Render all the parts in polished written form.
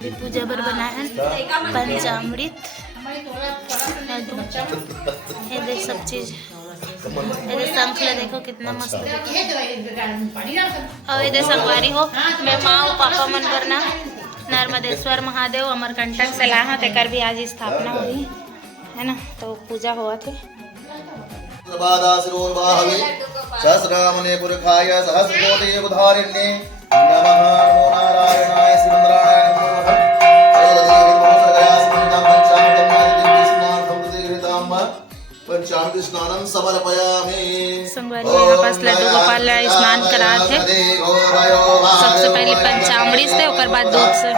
पूजा बर बनाए पंचामृत ये देख सब चीज। ये शंख ला देखो कितना मस्त और ये संगवारी हो मैं माँ और पापा मन करना नर्मदेश्वर महादेव अमरकंटक सलाह तेकर भी आज स्थापना हुई है ना, तो पूजा हुआ थे। सहस्रनामने पुरखाय सहस्रकोटि उद्धारिण्ये नमः नमो नारायणाय श्रीमन्नारायण पंचामृत स्नानं समर्पयामि। संगवारी यहाँ पास लड्डू गोपाल स्नान करा थे। सबसे पहले पंचामृत से और बाद दूध से।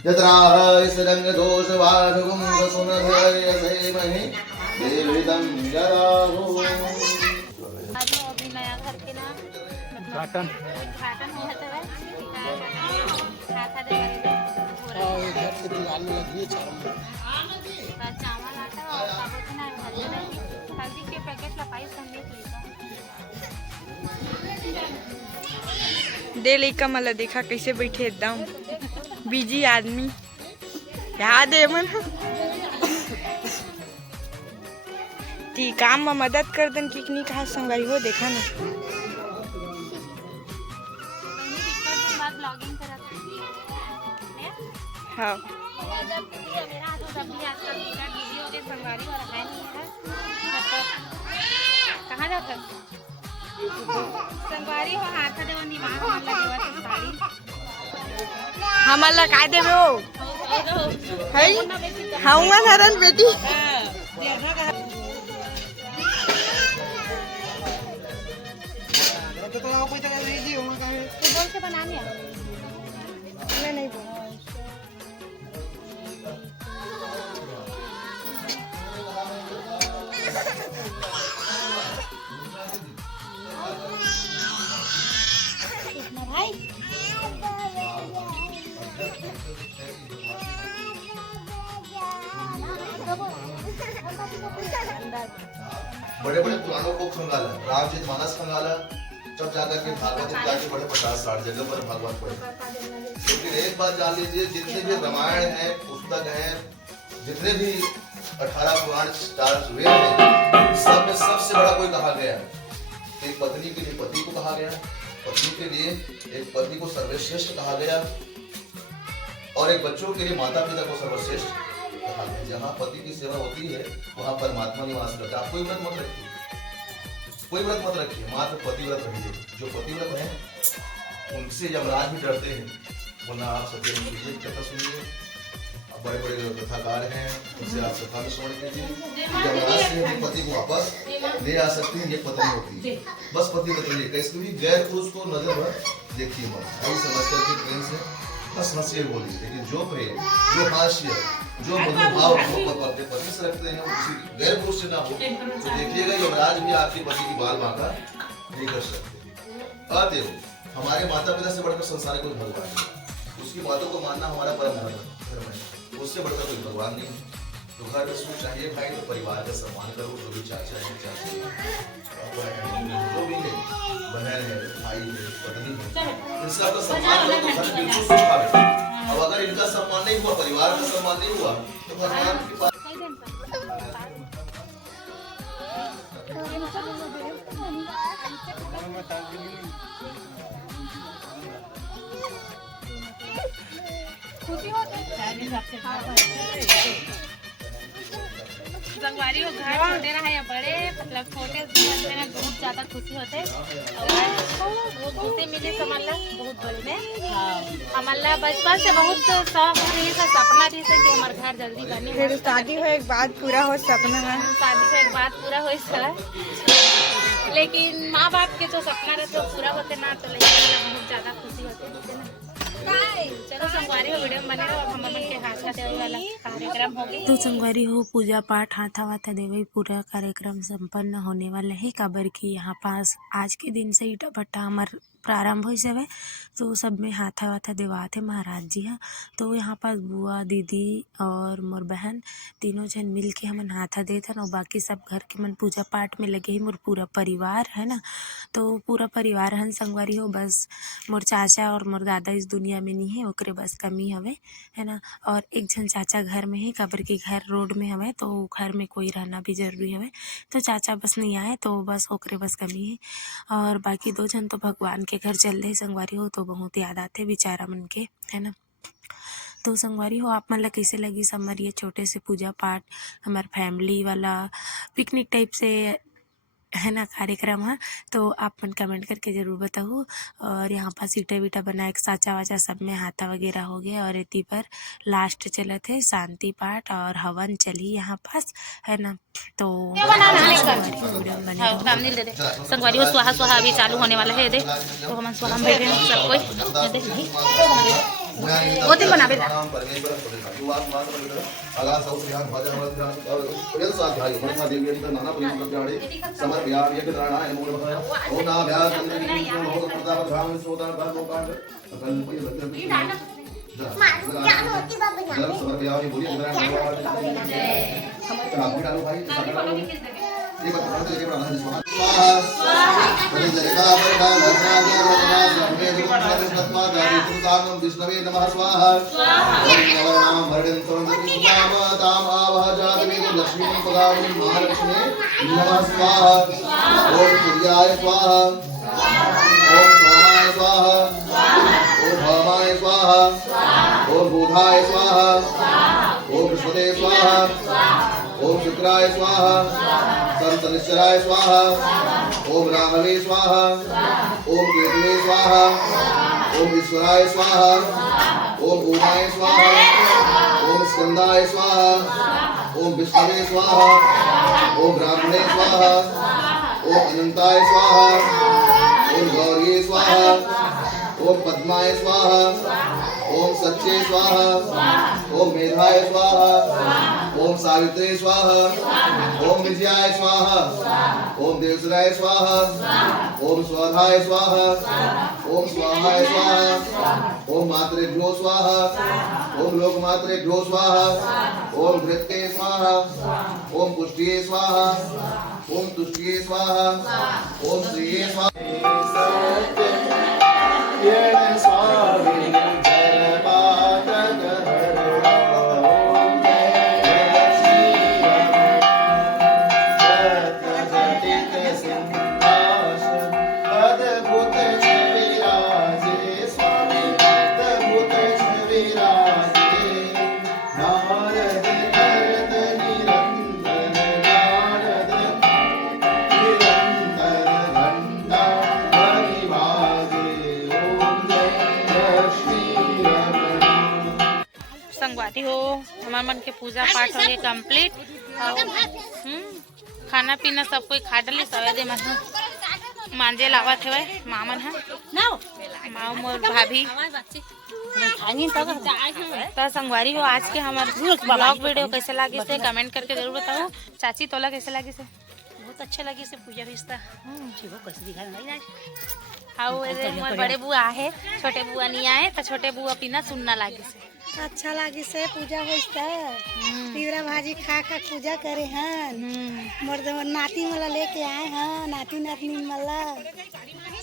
यत्राह इस रंग दोष वाजुगुम सुन धैर्य महि देविदं जराहु। आज अभी नया घर के ना उद्घाटन हुआ था और घर के दीवार में लगी है चावल आटा और साबुत ना हल्दी के पैकेट लपाई संगे दे लइका मला देखा कैसे बैठे एकदम बिजी आदमी याद है मन ती काम में मदद कर दन कि नहीं कहा संगवारी हो देखा ना हाँ कहाँ जाता संगवारी हो हाथ देव निवास साड़ी हमारा काय देवे हो है हाउमा धरन बेटी तो आप कोई जगह नहीं दी होगा काहे तू बोल के बनानी है मैं नहीं बोल भाई बड़े बड़े पुराणों को खंगाला रामचरित मानस खंगाला जब जाकर के भागवत जाके बड़े 50-60 जगह पर भागवत पढ़े। लेकिन एक बात जान लीजिए जितने भी रामायण है पुस्तक है जितने भी 18 पुराण स्टार्स हुए हैं सब में सबसे बड़ा कोई कहा गया एक पत्नी के लिए पति को कहा गया, पत्नी के लिए एक पति को सर्वश्रेष्ठ कहा गया और एक बच्चों के लिए माता पिता को सर्वश्रेष्ठ कहा गया। जहाँ पति की सेवा होती है वहाँ परमात्मा निवास करता है। आप कोई व्रत मत रखिए, कोई व्रत मत रखिए, मात्र पतिव्रत रहिए। जो पतिव्रत है उनसे यमराज भी डरते हैं। वरना आप सत्य कथा सुनिए, बड़े बड़े कथाकार हैं उनसे आप कथा में श्रवण कीजिए। यमराज से अपने पति को वापस ले आ सकते हैं, ये पत्नी होती है। बस पतिव्रत रहिए, कैसे भी गैर पुरुष को नजर भर देखिए मत, यही समझ करके प्रेम से बस हंसिए बोलिए। लेकिन जो प्रेम, जो हास्य, जो मधुभाव अपने पति से रखते हैं उसी गैर पुरुष से ना हो तो देखिएगा यमराज भी आपके पति की बाल बांका नहीं कर सकते। अतएव हमारे माता पिता से बढ़कर संसार कोई भगवान नहीं, उसकी बातों को मानना हमारा परम धर्म है, उससे बढ़कर कोई भगवान नहीं। तो घर में सुख चाहिए भाई तो परिवार का सम्मान करो, जो भी चाचा है चाची जो भी है बहन है भाई है पत्नी है इन सबका सम्मान करो तो घर बिल्कुल सुख पाएगा। अब अगर इनका सम्मान नहीं हुआ, परिवार का सम्मान नहीं हुआ तो भगवान के पास संगवारी हो घर छोटे रहा या बड़े मतलब छोटे में बहुत ज्यादा खुशी होते और खुशी मिले समझला बहुत बड़े में हमारा बचपन से बहुत शौक रही था, सपना थी कि हमारे घर जल्दी बने। फिर शादी हो एक बात पूरा हो सपना है, शादी से एक बात पूरा हो सला लेकिन माँ बाप के जो सपना रहते वो पूरा होते ना तो लेकिन बहुत ज्यादा खुशी होते ना। चलो संगवारी हो वीडियो बने रहो, हम अपन के हाथ का देवे वाला कार्यक्रम हो गई। तो संगवारी हो पूजा पाठ हाथा वाथा देवे पूरा कार्यक्रम संपन्न होने वाला है। काबर की यहाँ पास आज के दिन से ईटा भट्टा हमार प्रारंभ हो जावे। तो सब में हाथा वाथा देवाथे महाराज जी हा। तो यहाँ पास बुआ दीदी और मोर बहन तीनों जन मिल के हमन हाथा देथन और बाकी सब घर के मन पूजा पाठ में लगे ही। मोर पूरा परिवार है ना, तो पूरा परिवार हन संगवारी हो। बस मोर चाचा और मोर दादा इस दुनिया में नहीं है, ओकरे बस कमी हवे है ना। और एक जन चाचा घर में है, काबर की घर रोड में हवे, तो घर में कोई रहना भी जरूरी हवे। तो चाचा बस नहीं आए, तो बस ओकरे बस कमी है। और बाकी 2 जन तो भगवान के घर चल रहे संगवारी हो, तो बहुत याद आते बेचारा मन के है ना। तो संगवारी हो, आप मन ला कैसे लगी हमारे ये छोटे से पूजा पाठ, हमारे फैमिली वाला पिकनिक टाइप से है ना कार्यक्रम है। तो आप मन कमेंट करके ज़रूर बताओ। और यहाँ पर सीटा वीटा बनाए साचा वाचा सब में हाथा वगैरह हो गया। और इति पर लास्ट चला थे शांति पाठ और हवन चली यहाँ पास है ना। तो संगवारी हो स्वाहा स्वाहा अभी चालू होने वाला है। दे तो हम स्वाहा में बैठे हैं सब कोई। वो दिन बना विष्णवे नमः स्वाहा लक्ष्मी महालक्ष्मी नमः स्वाहा। ओम सूर्याय स्वाहा, ओम सोमाय स्वाहा, ओम भौमाय स्वाहा, ओम बुधाय स्वाहा, ओम बृहस्पते स्वाहा, ओम शुक्राय स्वाहा, शनिश्चराय स्वाहा, ओम राहवे स्वाहा, ओम केतवे स्वाहा, ओम ईश्वराय स्वाहा, ओम उमाय स्वाहा, ओम स्कंदाय स्वाहा, ओम विष्णवे स्वाहा, ओम ब्राह्मणे स्वाहा, ओम अनंताय स्वाहा, ओम गौरी स्वाहा, ओम पद्माय स्वाहा, ओम सच्चे स्वाहा, ओम मेधाय स्वाहा, ओम सावित्रे स्वाहा, ओम विजयाय स्वाहा, ओम देवसराय स्वाहा, ओम स्वाधाय स्वाहा, ओम स्वाहाय स्वाहा, ओम मातृभ्यो स्वाहा, ओम लोकमातृभ्यो स्वाहा, ओम भृत्ये स्वाहा, ओम पुष्टिये स्वाहा, ओम तुष्टिये स्वाहा, ओम श्रिये स्वाहा। संगवारी हो, हमारे मन के पूजा पाठ हो गए कंप्लीट। खाना पीना सब कोई खा डली सवेरे मन मांजे लावत है मामन है माँ मोर भाभी। तो संगवारी हो, आज के हमारे ब्लॉग वीडियो कैसे लगी से कमेंट करके जरूर बताओ। चाची तोला कैसे लगी से? बहुत अच्छा लगी से पूजा रिश्ता कैसे दिखा हाँ मोर बड़े बुआ है, छोटे बुआ नहीं आए तो छोटे बुआ पीना सुनना लगी से। अच्छा लगी से पूजा होता तीवरा भाजी खा खा पूजा करे हन। मोर नाती मला लेके आए हैं, नाती नातनी मला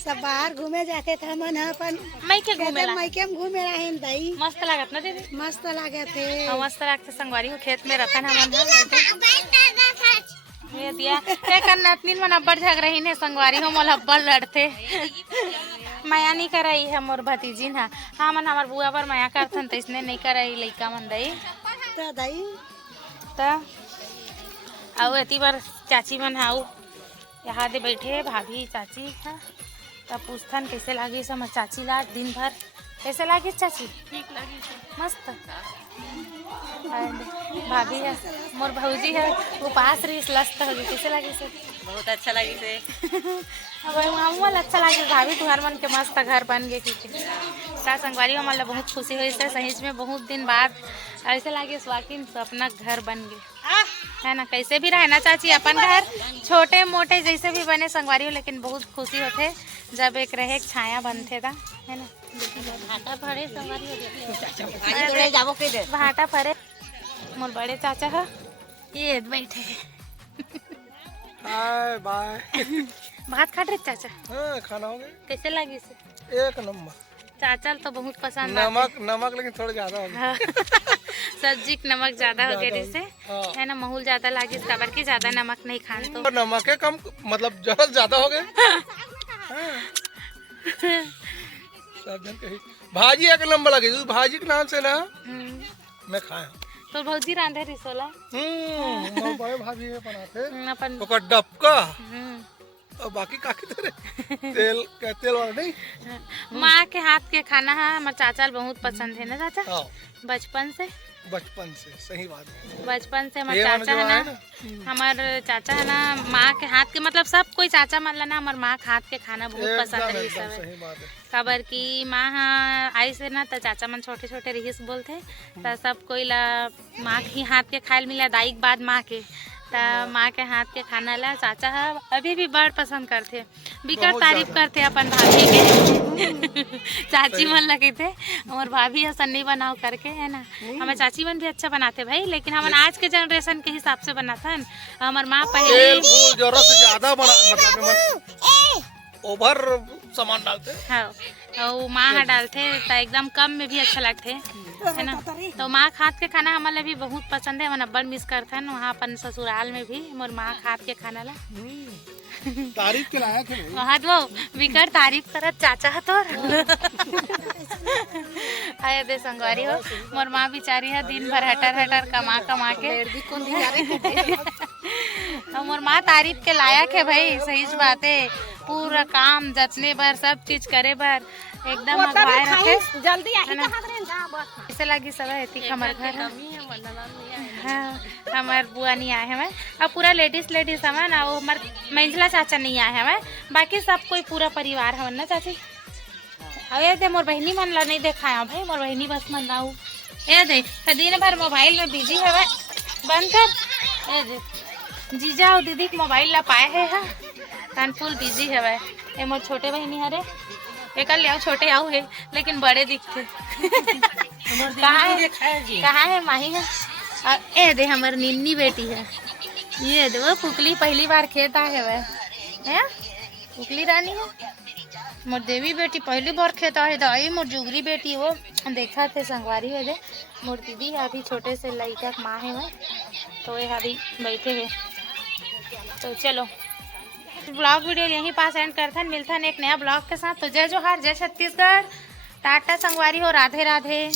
सब बाहर घूमे जाते थे मन अपन मायके घूमे रहे दई। मस्त लागत ना दीदी? मस्त लगे थे, मस्त लगते संगवारी हो। खेत में रखन हमन ये दिया नातनीन मन अब्बड़ झगड़ही ने संगवारी हो, मोल अब्बड़ लड़ते माया नहीं करई है मोर भतीजी ना। हाँ मन हमार बुआ पर माया करथन तो इसने नहीं करई लइका मन दई तो आओ एती बार चाची मन आओ यहाँ दे बैठे भाभी चाची है तब पूछथन कैसे लगी सब चाची ला दिन भर कैसे लगी चाची? ठीक लगी मस्त। भाभी है मोर भौजी है उपास रही लस्त होगी कैसे लगी से? बहुत अच्छा लगी से। अब हमल अच्छा लगे भाभी तुम्हार मन के मस्त घर बन गए का संगवारी हमारे बहुत खुशी हुई से। सही में बहुत दिन बाद ऐसे लगे स्वाकिन तो अपना घर बन गए। है ना। कैसे भी रहे ना चाची, अपन घर छोटे मोटे जैसे भी बने संगवारी हो, लेकिन बहुत खुशी होते जब एक रहे एक छाया बनते था, है ना। भाटा फरे संगवारी हो, भाटा फरे मोर बड़े चाचा है ये बैठे हाय बाय। भात खा रहे चाचा? हाँ, खाना हो गया। कैसे लगी से? एक नंबर। चाचा तो बहुत पसंद नमक लेकिन थोड़ा ज्यादा हो गया। सब्जी के नमक ज्यादा हो गया से, है ना। महूल ज्यादा लागी काबर की ज्यादा नमक नहीं खान तो नमक कम मतलब जरूरत ज्यादा हो गए। सब जन कही भाजी एक नंबर लगी, भाजी के नाम से ना मैं खाया। तो भौजी रांधे रिसोला बड़े भाभी है बनाते अपन ओकर डबका और बाकी काकी तेल वाला नहीं। माँ के हाथ के खाना है हमारे चाचा बहुत पसंद है ना चाचा। बचपन से सही बात है। बचपन से हमारे चाचा है ना, हमारे चाचा है ना माँ के हाथ के, मतलब सब कोई चाचा मान लेना हमारे माँ के हाथ के खाना बहुत पसंद रही सब। खबर की माँ आई से ना तो चाचा मन छोटे छोटे रहीस बोलते तो सब कोई ला माँ के हाथ के खाए मिला, दाई के बाद माँ के तो माँ के हाथ के खाना ला चाचा है अभी भी बड़ पसंद करते, बिकर तारीफ करते अपन भाभी के। चाची मन लगे थे और भाभी सन्नी बनाओ करके, है ना। हमारे चाची मन भी अच्छा बनाते भाई, लेकिन हम आज के जनरेशन के हिसाब से बनाता है। हमारे माँ पहले जरूरत से ज्यादा मतलब ओवर सामान डालते हाँ, और माँ डालते तो एकदम कम में भी अच्छा लगते, है ना। तो माँ के हाथ के खाना हमारे भी बहुत पसंद है, मन बड़ मिस करते हैं वहाँ अपन ससुराल में भी मोर माँ के हाथ के खाना ला तारीफ के लायक है वहाँ तो बिकर तारीफ करत चाचा है तोर। आए दे संगवारी हो मोर माँ बेचारी है दिन भर हटर कमा के तो मोर माँ तारीफ के लायक है भाई, सही बात है। पूरा काम जतने भर सब चीज करे भर एकदम अगवाए रखे जल्दी ऐसे लगी सब है हमारे घर। हाँ, हमारे बुआ नहीं आए हमें, अब पूरा लेडीज हमें ना, वो हमारे मंझला चाचा नहीं आए हमें, बाकी सब कोई पूरा परिवार है ना चाची। अब ये दे मोर बहनी मन ला नहीं देखा भाई, मोर बहनी बस मन लाऊ ये दे दिन भर मोबाइल में बिजी है बंद कर। ये दे जीजा और दीदी मोबाइल ला पाए है कान फुल बिजी है। ये मोर छोटे बहनी हरे एक ले आओ, छोटे आओ है लेकिन बड़े दिखते। कहाँ है माही है? ए दे हमारी निन्नी बेटी है, ये दे वो पुकली पहली बार खेत आए है पुकली रानी है। मोर देवी बेटी पहली बार खेत आए दाई, मोर जुगरी बेटी वो देखा थे संगवारी है दे। मोर दीदी अभी छोटे से लड़का माँ है वह, तो ये अभी बैठे हुए। तो चलो ब्लॉग वीडियो यहीं पास एंड करते हैं, मिलता है एक नया ब्लॉग के साथ। तो जय जोहार, जय छत्तीसगढ़, टाटा संगवारी हो, राधे राधे।